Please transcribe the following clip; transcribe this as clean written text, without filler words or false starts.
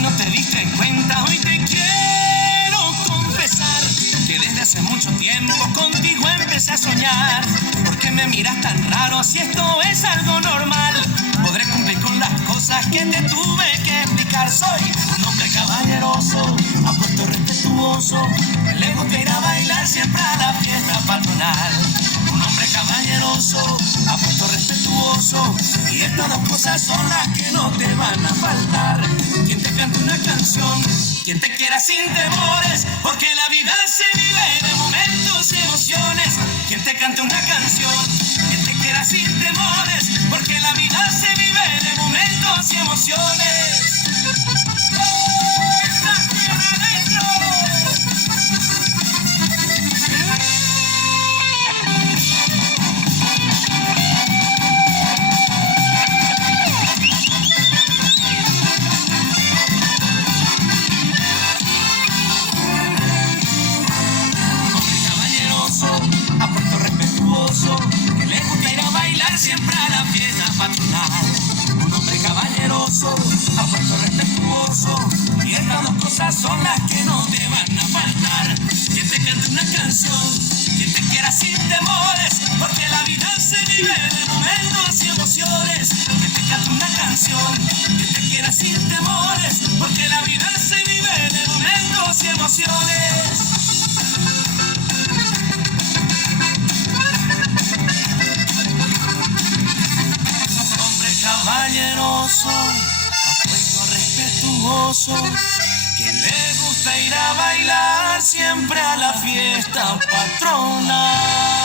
no te diste cuenta, hoy te quiero confesar que desde hace mucho tiempo contigo empecé a soñar. ¿Por qué me miras tan raro si esto es algo normal? Podré cumplir con las cosas que te tuve que explicar. Soy un hombre caballeroso, apuesto respetuoso, que le gusta ir a bailar siempre a la fiesta patronal. Un hombre caballeroso, apuesto respetuoso, y estas dos cosas son las que no te van a faltar. Quien te cante una canción, quien te quiera sin temores, porque la vida se vive de momentos y emociones. Quien te cante una canción, quien te quiera sin temores, porque la vida se vive de momentos y emociones. Apuesto respetuoso, que le gusta ir a bailar siempre a la fiesta patronal. Un hombre caballeroso, apuesto respetuoso, y estas dos cosas son las que no te van a faltar. Quien te cante una canción, quien te quiera sin temores, porque la vida se vive de momentos y emociones. Quien te cante una canción, quien te quiera sin temores, porque la vida se vive de momentos y emociones. Caballeroso, apuesto respetuoso, que le gusta ir a bailar siempre a la fiesta patronal.